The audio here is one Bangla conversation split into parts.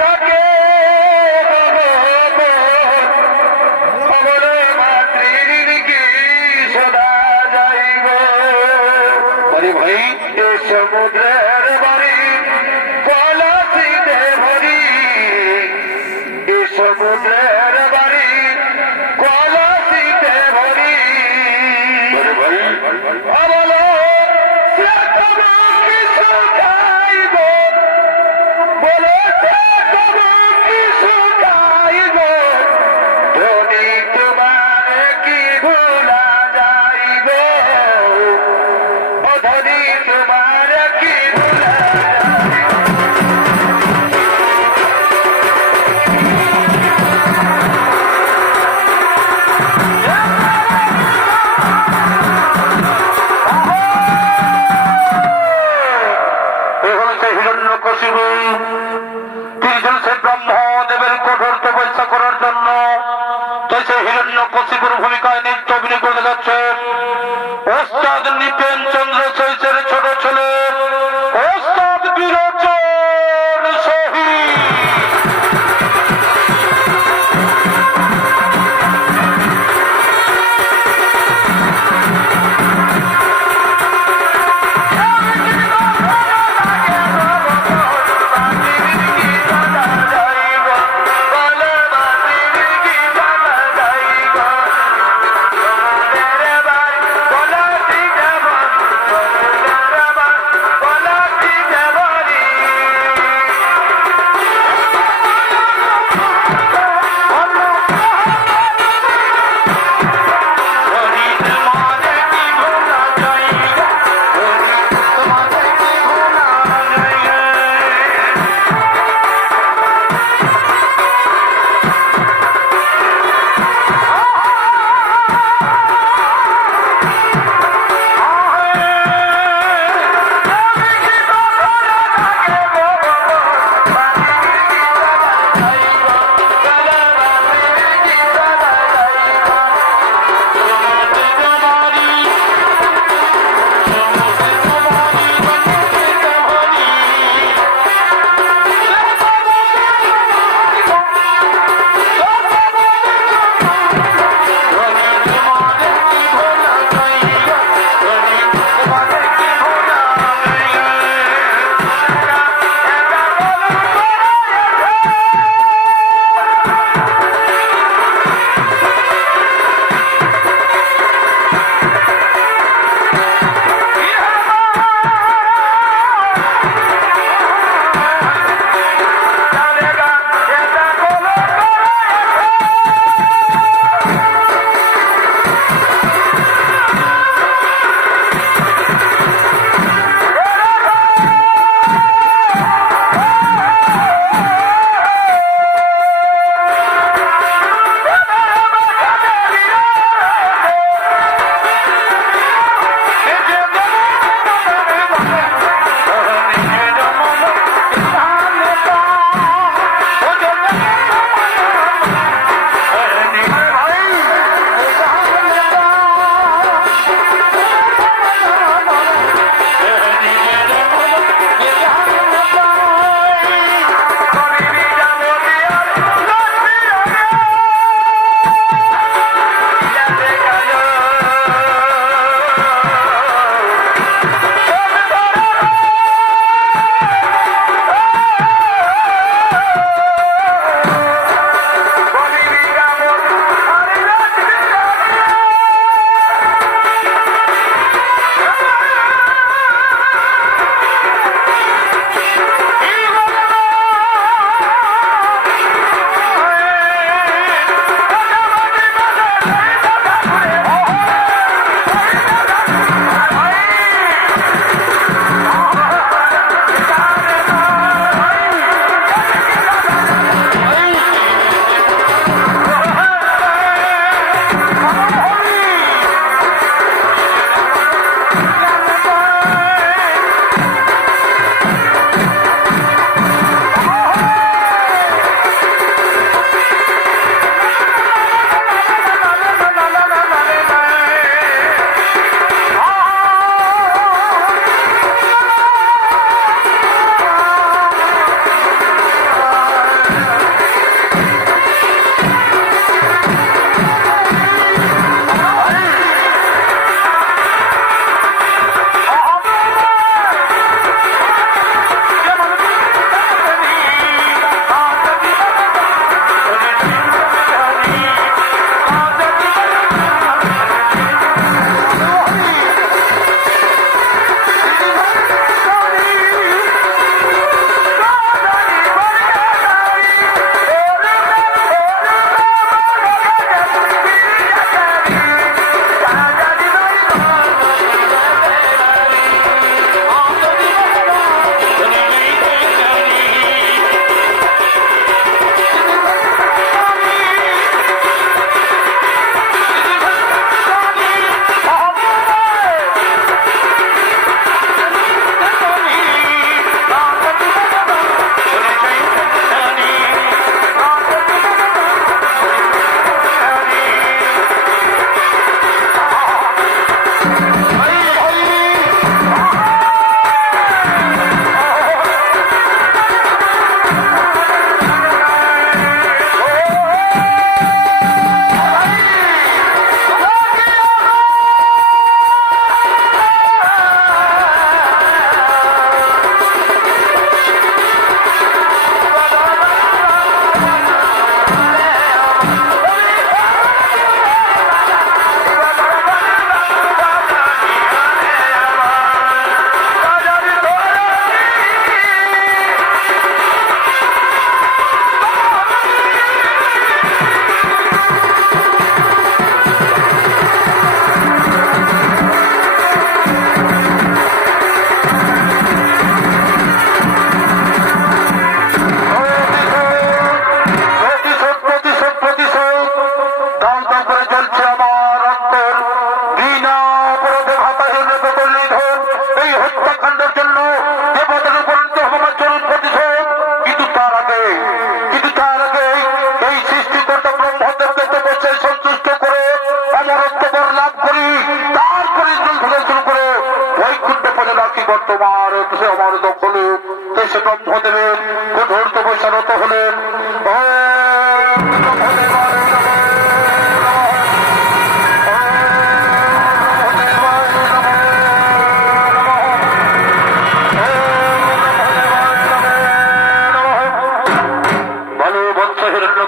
থাকে খবর মাতৃর কি শোনা যাইব আরে ভাই এ সমুদ্রের বাড়ি কলসিতে ভরি এ সমুদ্রের বাড়ি কলসিতে ভরি আরে ভাই বলো সে কোনো কিছু খাইব বলো সে কোনো কিছু খাইব ধনী তোমার কি ভোলা যাইব ও ধনী তোমার কি ভোলা যাইব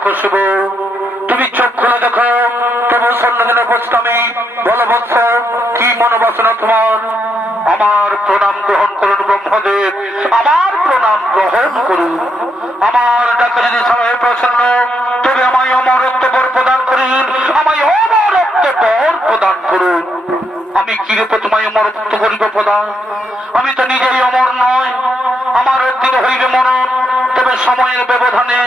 কষব। তুমি চোখ খুলে দেখো, তবু সন্ন্যাসীর উপস্থিত আমি। বলো বৎস, কি মনোবাসনা তোমার? আমার প্রণাম গ্রহণ করুন ব্রহ্মদেব, আমার প্রণাম গ্রহণ করুন। আমার ডাকে যদি সবাই প্রসন্ন, তবে আমায় অমরত্ব বর প্রদান করুন, আমায় অমরত্ব বর প্রদান করুন। আমি কি রূপে তোমায় অমরত্ব করিব প্রদান? আমি তো নিজেই অমর নয়, আমার একদিন হইবে মরণ। তবে সময়ের ব্যবধানে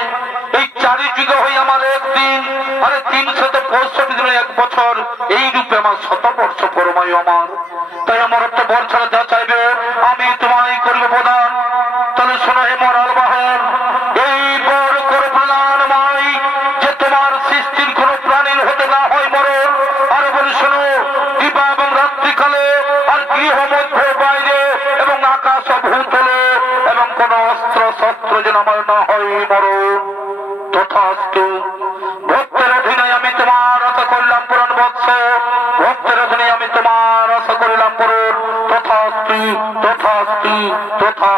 এই চারিযুগে হই আমার একদিন, আরে 365 দিনে 1 বছর, এই রূপে আমার 100 বর্ষ পরমায় আমার। তাই অমরত্ব বর ছাড়া যা চাইবে আমি তোমায় করিব প্রদান। তাহলে শোনো হে মরাল বাহন, এই বর করে প্রদানময় যে তোমার সৃষ্টির কোন প্রাণীর হতে না হয় মরণ। আর বলি শোনো, দিবা এবং রাত্রিকালে আর গৃহ মধ্যে বাইরে এবং আকাশ ভূতলে এবং কোন অস্ত্র শস্ত্র যেন আমার না হয় মরণ। তথাস্তু। ভক্তের অধীনে আমি তোমার আশা করিলাম পুরাণ বৎস, ভক্তের অধীনে আমি তোমার আশা করিলাম পুরন। তথাস্তু তথাস্তু তথা